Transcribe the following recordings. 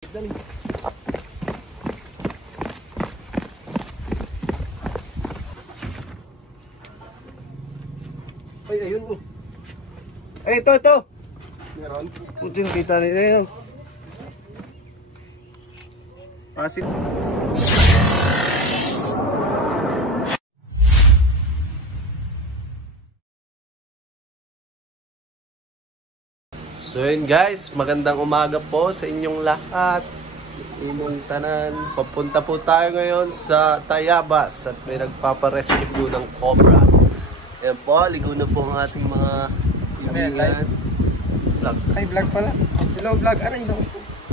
Dali. Ay, ayun oh. Ay, ito. Meron. Puti nakita nila yun. Pasit. So yun guys, magandang umaga po sa inyong lahat. Inyong tanan. Papunta po tayo ngayon sa Tayabas at may nagpaparescue po ng cobra. Ayan po, ligo na po ang ating mga kaibigan. Vlog. Ay, vlog pala. Hello, vlog. Aray,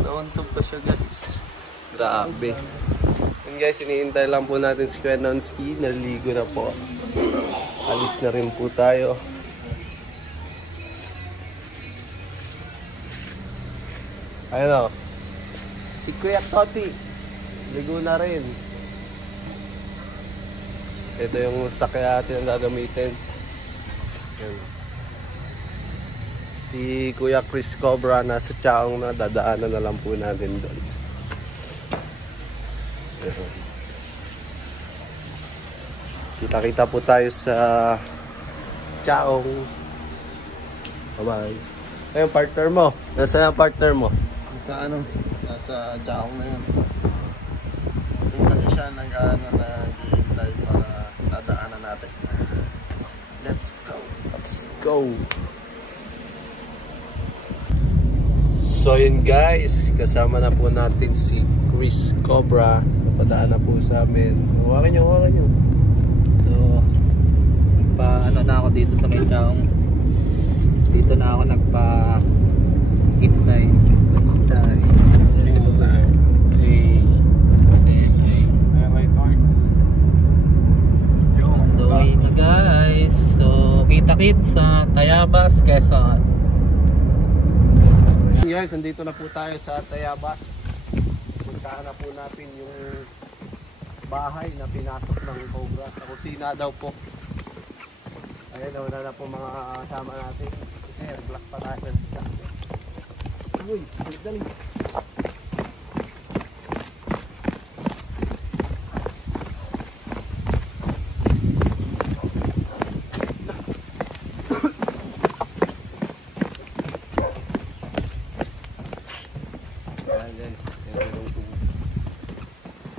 nauntog pa siya guys. Grabe. Yun guys, iniintay lang po natin si Kuya Nonski. Naligo na po. Alis na rin po tayo. Ayun o. Si Kuya Toti. Ligo na rin. Ito yung sakya natin ang gagamitin. Ayun. Si Kuya Chris Cobra nasa Chaong na, dadaanan na lang po natin doon. Kita-kita po tayo sa Chaong. Bye-bye. Ayun, partner mo. Nasaan ang partner mo? Sa ano? Nasa Chaong na yun. Yung kasi siya nag-hihintay para dadaanan natin. Let's go. Let's go. So yun guys, kasama na po natin si Chris Cobra. Napadaan na po sa amin. Hawakan nyo. So, nagpa-ano na ako dito sa may Chaong. Dito na ako nagpa-hintay. On the way na guys. So, kita-kits sa Tayabas, Quezon. Guys, andito na po tayo sa Tayabas. Puntahan na po natin yung bahay na pinasok ng cobra. Sa kusina daw po. Ayun, wala na po mga kasama natin. Kasi airblock pa tayo sa uy, dali.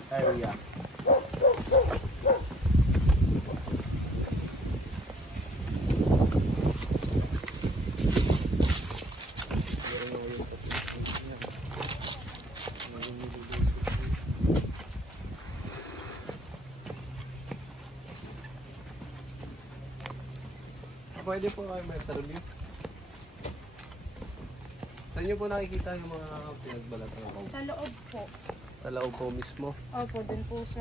Area. Pwede po kayo may interview. Saan nyo po nakikita yung mga pinagbalatan ng cobra? Sa loob po. Sa loob po mismo. Opo, dun po sa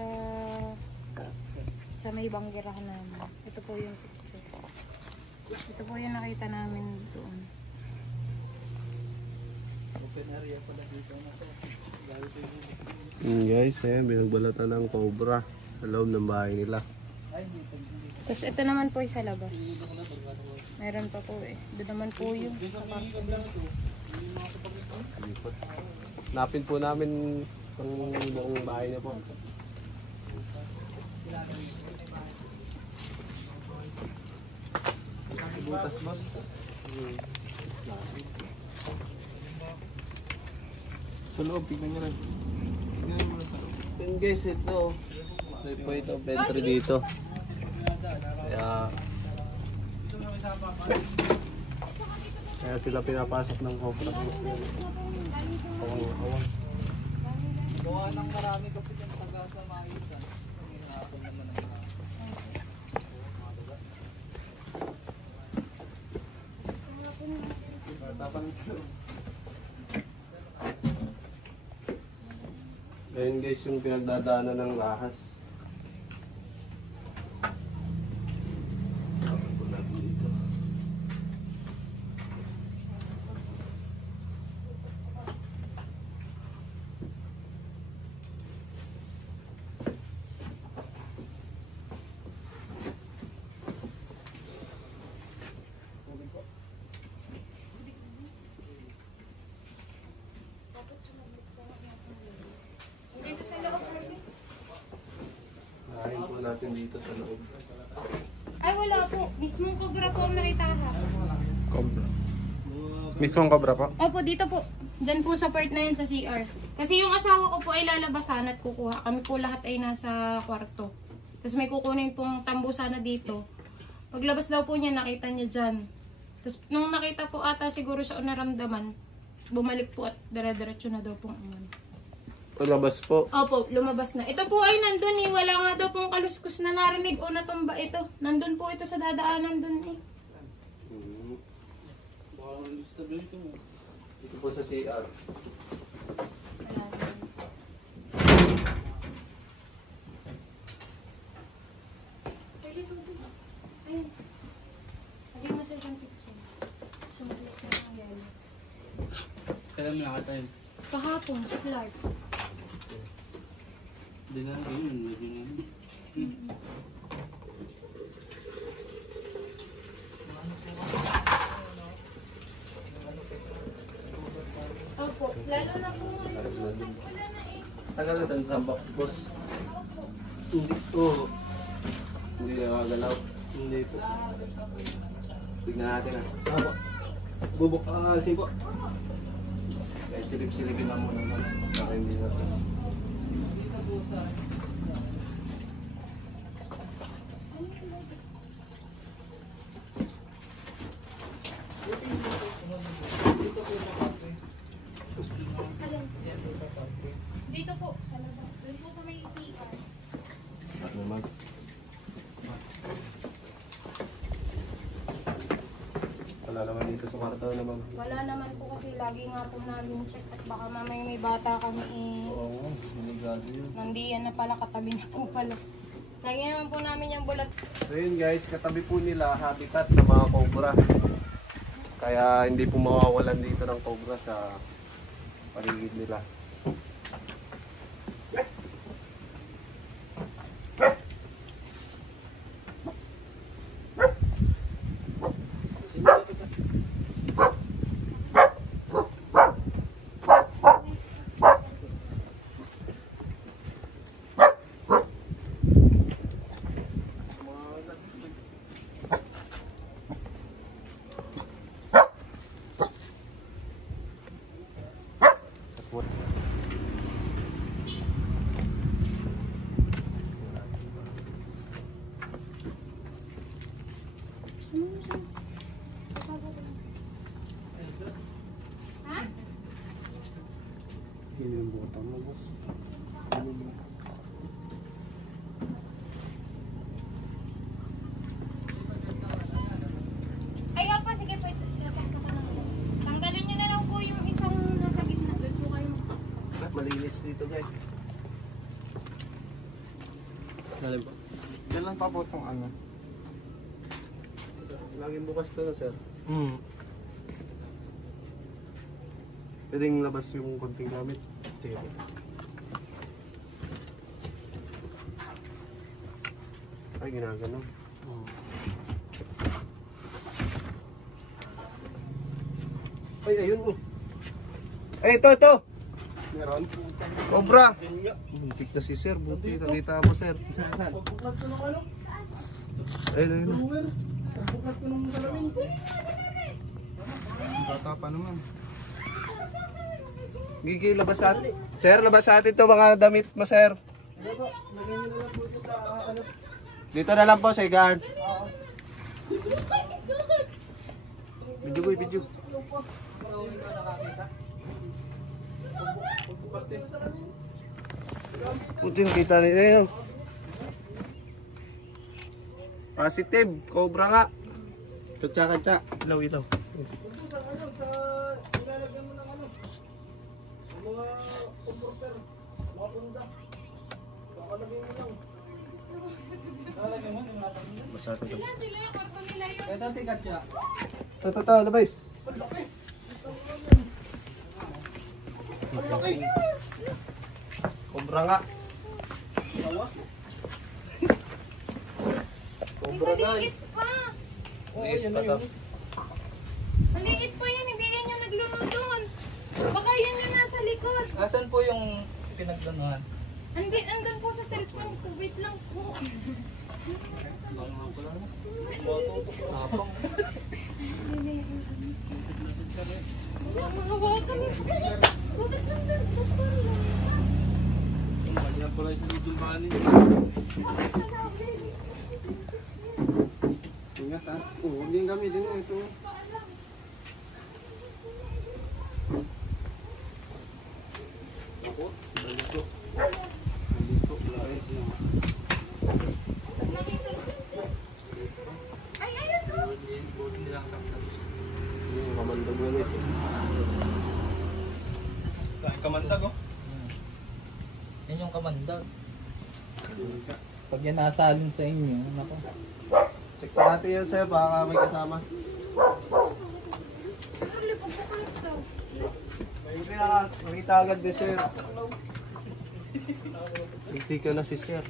may banggirahan namin. Ito po yung picture. Ito po yung nakita namin doon. Open area pala dito na to. Guys, binagbalatan ng cobra sa loob ng bahay nila. Tapos ito naman po yung sa labas. Meron pa po eh. Doon naman po yung Napin po namin ang buong bahay niya po. Butas boss. Sa loob, tignan nyo rin. Yan guys, ito. May po ito, pantry dito. Kaya sila pinapasok ng cobra. Gawa ng marami kasi yung taga sa maitan. Hinahapon naman ang Ayun guys, yung pinagdadaanan ng ahas. dito sa loob. Ay, wala po. Mismong cobra po ang nakita ka. Cobra. Mismong cobra po? Opo, dito po. Diyan po sa part na yun sa CR. Kasi yung asawa ko po ay lalabasan at kukuha. Kami po lahat ay nasa kwarto. Tapos may kukunin pong tambusan na dito. Paglabas daw po niya, nakita niya dyan. Tapos nung nakita po ata siguro siya o naramdaman, bumalik po at dire-diretso na daw pong umano. Palabas po. Opo, lumabas na. Ito po ay nandun eh. Wala nga daw pong kaluskus na narinig o natumba ito. Nandun po ito sa dadaanan dun eh. Dito po sa CR. Wala na. Pwede ito ito. Ayun. Lagyan mo sa isang tipsin. Sumulit na ang yelo. Kailan mo nakita yun? Kahapon sa Clark. Hindi na yun. Medyo na yun. Opo, lalo na po ngayon. Wala na eh. Tagal na tayo sa boss. Hindi po. Hindi nakagalaw. Hindi po. Tignan natin ah. Ako. Bubuk alisin po. Kaya silip-silipin lang muna naman. Para hindi natin. Dito po, sa labas. Doon po sa may CR. At naman. Wala naman dito sa kwarto naman. Wala naman po kasi lagi nga po namin check at baka mamaya may bata kami eh. Oo, hinigado yun. Nandiyan na pala, katabi na po pala. Lagi naman po namin yung bulat. So yun guys, katabi po nila habitat ng mga cobra. Kaya hindi po mawawalan dito ng cobra sa paligid nila. Ha? Yun yung butang mo boss. Ay, opo, sige po. Sasaksak ka lang po. Tanggalin nyo na lang po yung isang nasa gitna. Doon po kayo magsaksak. Malinis dito guys. Dali po. Diyan lang pa po itong ano. Laging bukas to na sir. Pwedeng labas yung konting gamit. Sige po. Ay, ginagano. Ay, ayun oh. Ay, ito. Meron. Cobra. Muntik na si sir. Buti, nakita mo sir. Ayun. Bata pa naman. Gigi, labas atin. Sir, labas atin to mga damit mo, sir. Dito na lang po sa higaan. Video boy, video. Puti nakita nila yun. Positive, cobra nga. Katsa. Ilaw ito. Basta ito. Sila yung korpo nila yun. Ito, tikat siya. Ito, labas. Cobra nga. Cobra guys. Maliit pa. Liit pa to. Maliit pa yan. Hindi yan yung naglunod. Baka yan yung nasa likod. Asan po yung pinagdanuhan? Andun po sa cellphone ko. Wait lang po. Mahawakan ito. Bakit nandito pala? Kanya pala yung dudulmanin. Ingat ha. Huwag yung gamitin mo ito. Ako, dito. Dito, guys. Ay, ayun to. Buti nilang saktan. Yung kamandag na guys. Kamandag oh. Yan yung kamandag. Pag yan nasalin sa inyo, nako. Check pa natin yan sir, baka may kasama. Carly, pagbukalit daw. Hindi nakakita agad din sir. Hindi ka na si sir.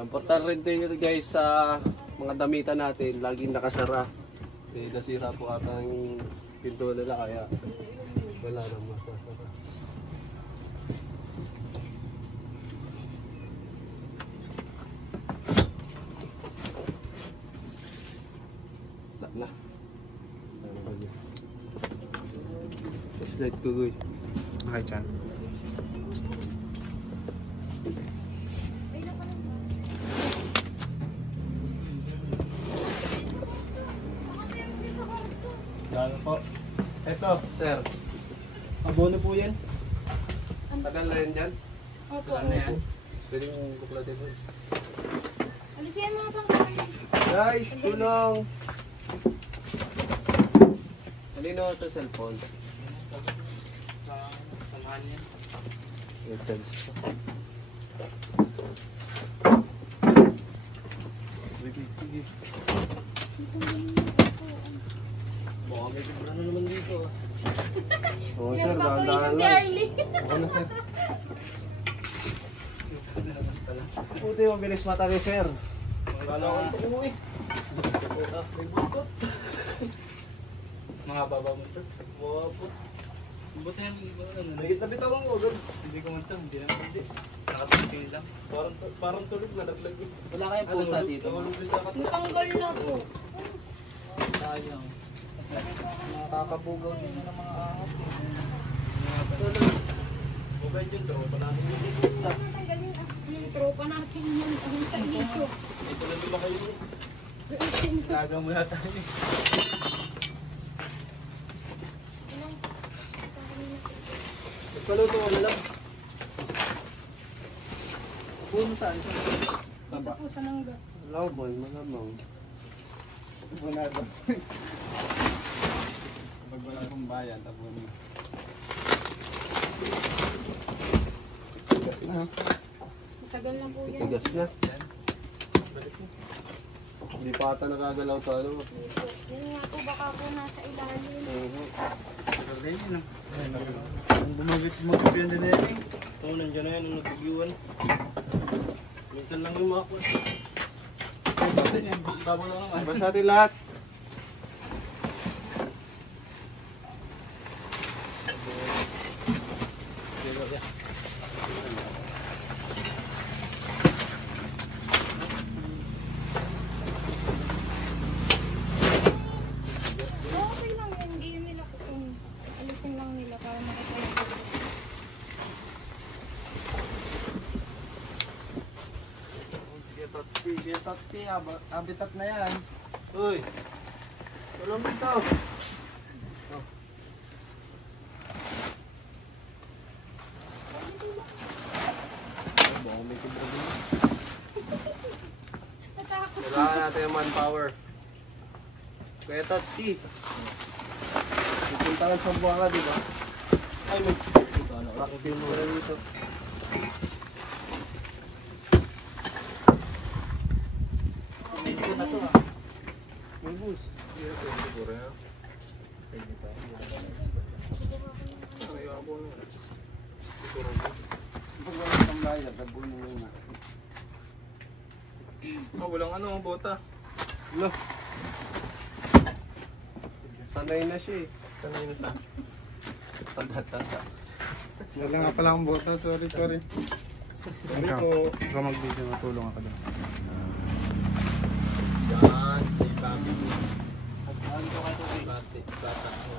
Important rin din yun guys sa mga damitan natin, laging nakasara. Nasira po ata yung pinto nila kaya wala nang masasara. Wala na. Ano ba yun? Flashlight ko guys. Okay, Chan. Gano'n po? Eto, sir. Abono po yan. Tagal na yan dyan. Opo. Ano yan? Pwede yung buklatin po. Alisin yan mga pangkain. Guys, tulong! Kanino ito cellphone? Sa samahan niya. Airtel. Sige. Baka may tignan na naman dito. Oo sir, Pinagpapawisan bahandaan si lang. Arlie. Oo na sir. Puti, mabilis mata ni sir. Kala ko ito uwi. May buntot. Mga baba mo ito. Wapo. Buti yan, hindi ko ano. Nagit na bitawan ko. Hindi ko man ito, hindi na. Nakasunting lang. Parang tulog na naglag. Wala kayong pusa dito. Natanggal na po. Sayang. Nakakabugaw din ng mga ahas. Mobile yun, tropa natin yun. Natanggalin yung tropa natin yun. Ang sa dito. Ito lang diba kayo? Gaga muna tayo. Nagpaluto ko na lang. Puno saan? Dito po sa nangga. Lawboy, malamang. Wala ba? Pag wala kong bayan, tapos na. Tigas na. Matagal na po yan. Tigas na. Hindi pa ata nakagalaw to ano. Yan nga po, baka po nasa ilalim. Ang bumagit yan din yan eh. Oo, nandiyan na yan, ang nagpag-iwan. Minsan lang yung makakuha. Babo lang naman. Basta natin lahat. Okay lang yan. Hindi naman nila kung alisin lang nila para makita yung Sige, Tatsuki, habitat na yan. Uy! Walang bitaw. Kailangan natin yung manpower. Kuya Tatski. Pupunta ka sa buwanga, di ba? Ay, mag-active mo na dito. Medyo na to ah. May bus. Siguro yan. Pag walang pambayad, tabunin mo na. Walang ano, bota. Lo. Sanay na siya eh. Sanay na sa. Tanda-tanda. Wala nga pala akong bota. Sorry. Sorry po. Ikaw mag-video, matulong ako doon. Yan, si Bobby Boots. Ano to ka to? Bata ko.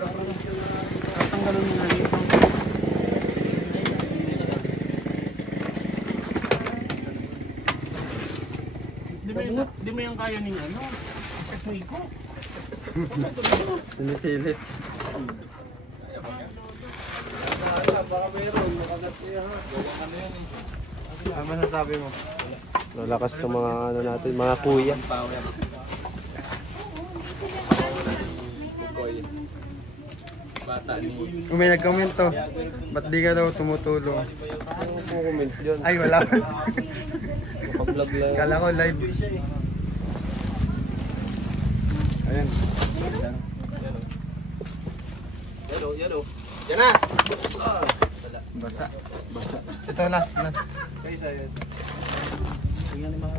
Tatanggalin mo na dito. Di mo yung kaya ng ano? Kasi ko. Sinipilit. Baka meron, makagat niya ha. Ano masasabi mo? Lalakas ng mga ano natin, mga kuya. Bata ni... Kung may nag-comment to, ba't di ka daw tumutulong? Ano po comment dyan? Ay, wala. Makablog lang. Kala ko live. Ayan. Yan o. Yan na! Basa. Ito, last. Kaysa. Tingnan ni mga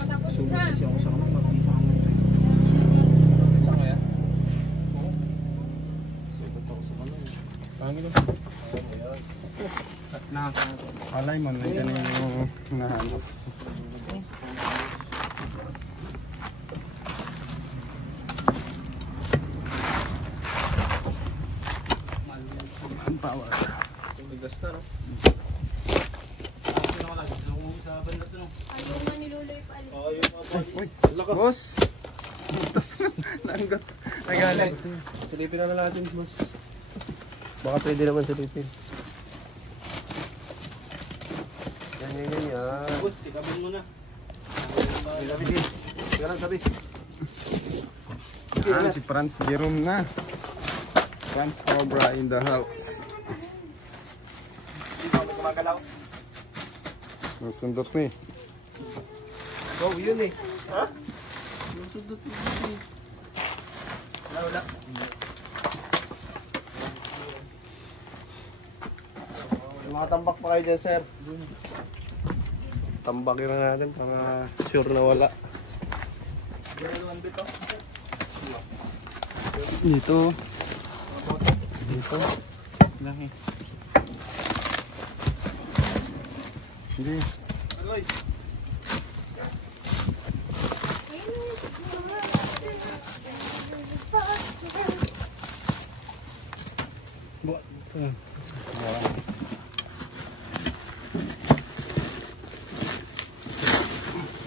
Matapos na. kasi ako sa kamay, mag-isa ka na. Isa kaya? Oo. Sagot ako sa kamay. Pangilo. Alay mo, nandiyan na yung nahanap. Ang power. Bigas na, no? Ayaw nga ni Lolo ipaalis. Boss! Butas na. Naanggot. Nagalit. Silipin na natin, boss. Baka pwede naman silipin. Yan. Boss, tikabin mo na. Sabi din. Sige lang, sabi. Si Franz Jerome na. Franz Cobra in the house. Nasundot mo eh. Oh, yun eh. Wala. May mga tambak pa kayo dyan, sir. Tambakin na natin para sure na wala. Dito. Laki. Hindi.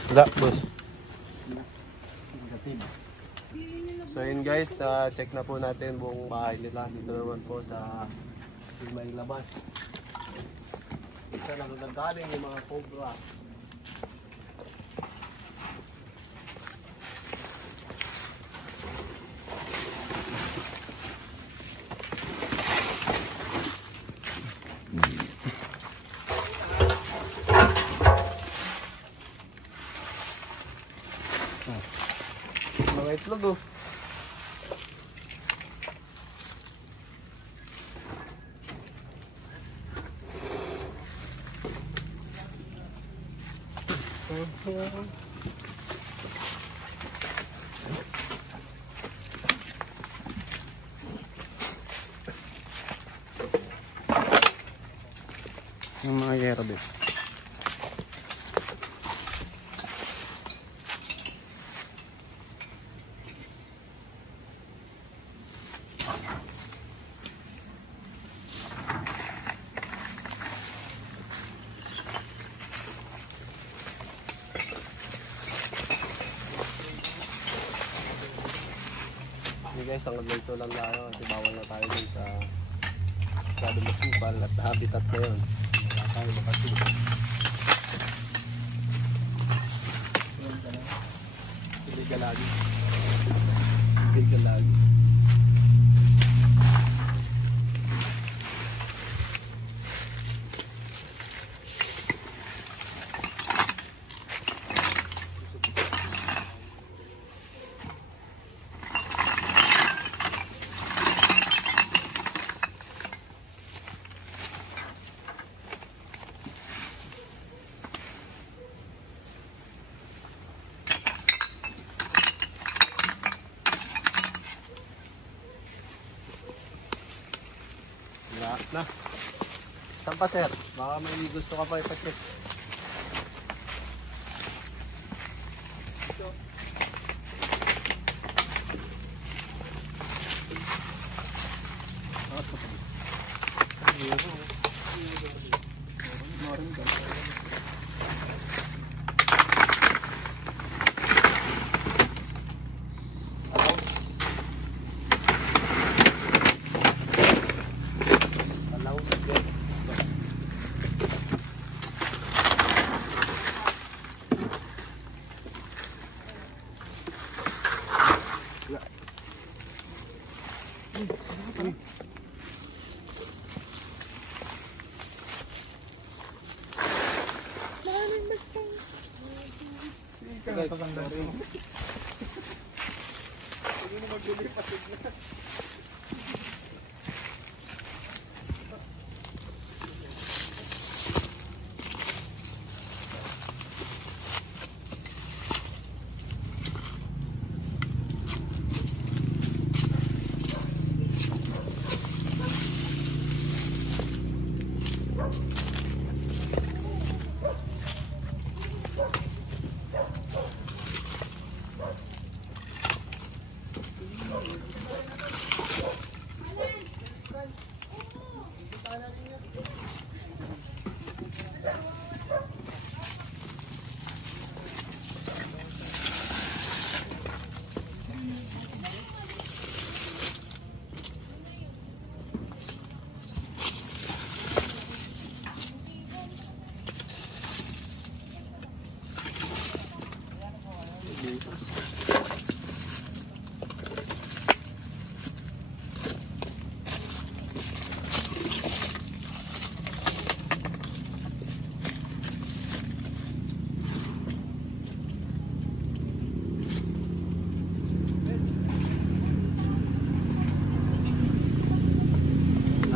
Wala, boss. So yun guys, check na po natin buong bahay nila. Dito naman po sa may labas. Isa lang nagagaling yung mga cobra. Mga itlog oh. Yung mga yerbet. Hindi guys, ang ito lang tayo kasi bawal na tayo dun sa masyado masupal at habitat na yun. Wala tayo makasupal. Hindi ka lagi. Hindi ka lagi. Lahat na. Saan pa sir? Baka may gusto ka pa ipacheck.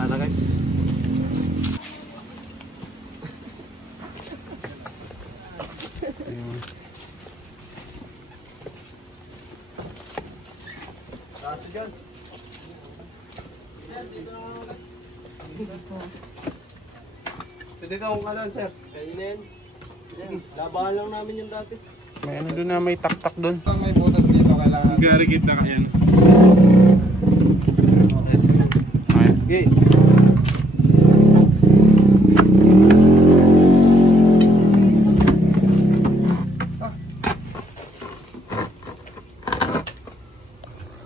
Na guys. Kaso dyan. Pwede ka kung kalan sir. Kainin. Labahan lang namin yung dati. May ano doon na may tak-tak doon. May butas dito kailangan. Garigit na kaya. Okay sir. Okay.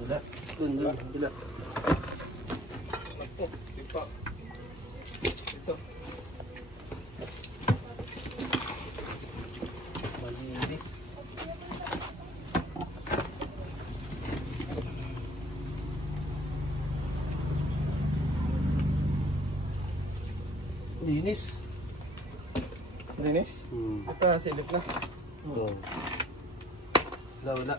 Wala. Dun. Wala. Ito. Ito. Ito. Malinis. Linis. Linis? Ito, silip na. Oo. Wala.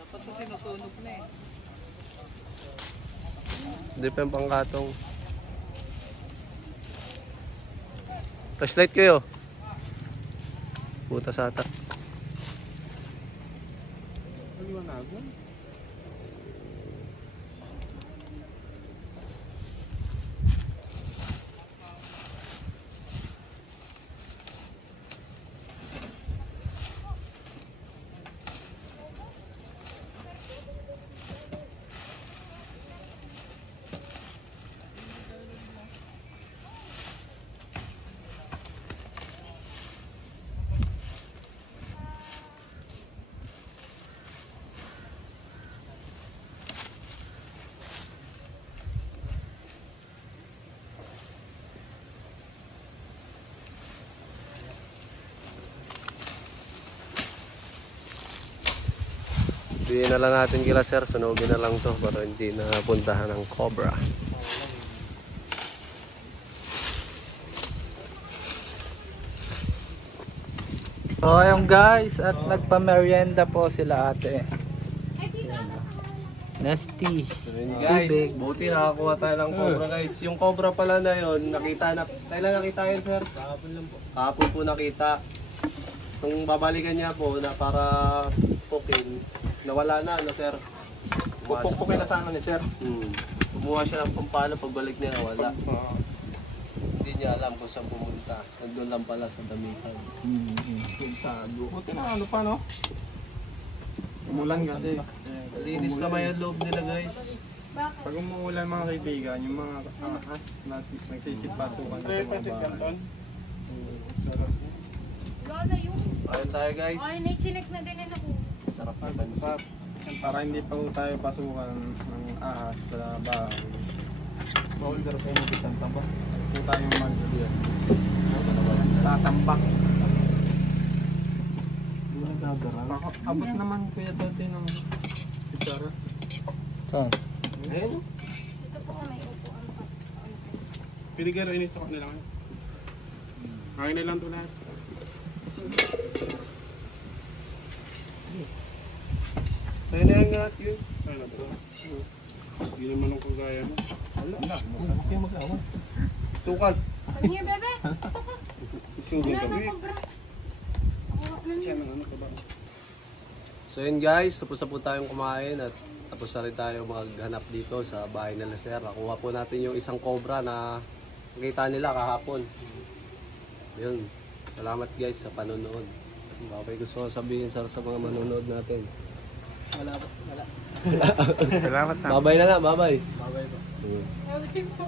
Dapat kasi nasunog na eh. Hindi pa yung pangkatong. Flashlight kayo. Butas ata. Hindi na lang natin kila sir, sunugin na lang to para hindi na puntahan ng cobra. So ayun guys, at nagpa-merienda po sila ate. Ay, dito ano sa Nasty. So yun guys, buti nakakuha tayo ng cobra guys. Yung cobra pala na yun, nakita na, kailan nakita yun sir? Kahapon lang po. Kahapon po nakita. Nung babalikan niya po na para pukin, nawala na ano sir? Pupukpukin na sana ni sir. Kumuha siya ng pampalo, pagbalik niya nawala. Hindi niya alam kung saan pumunta. Nandun lang pala sa damitan. Buti na ano pa no? Umulan kasi. Linis naman yung loob nila guys. Pag umuulan mga kaibigan, yung mga ahas na nagsisipasukan sa mga bahay. Wala yun. Ayun tayo guys. Ay, naichinek na ganyan ako. Sarap na pansit. Para hindi pa tayo pasukan ng ahas sa bahay. Bawal ka rin mo isang taba. Po tayong tatampak. Hindi na gagara. Abot naman kuya dati ng pitsara. Saan? Ayun. Ito po may upuan pa. Pili ka rin sa kanila. Kain na lang ito lahat. Sa'yo na yan nga yun. Sana ito. Hindi naman ang kagaya mo. Huwag kayo mag-awa. Tukal. Come here, bebe. Sugod Wala kami. na, cobra. Siya ng ano ka ba? So yun guys, tapos na po tayong kumain at tapos na rin tayo maghanap dito sa bahay nila sir. Nakuha po natin yung isang cobra na nakita nila kahapon. Yun. Salamat guys sa panonood. Bakit gusto ko sabihin sir sa mga manonood natin? Salamat na. Babay na lang, babay. Babay ba? Mm. Okay po.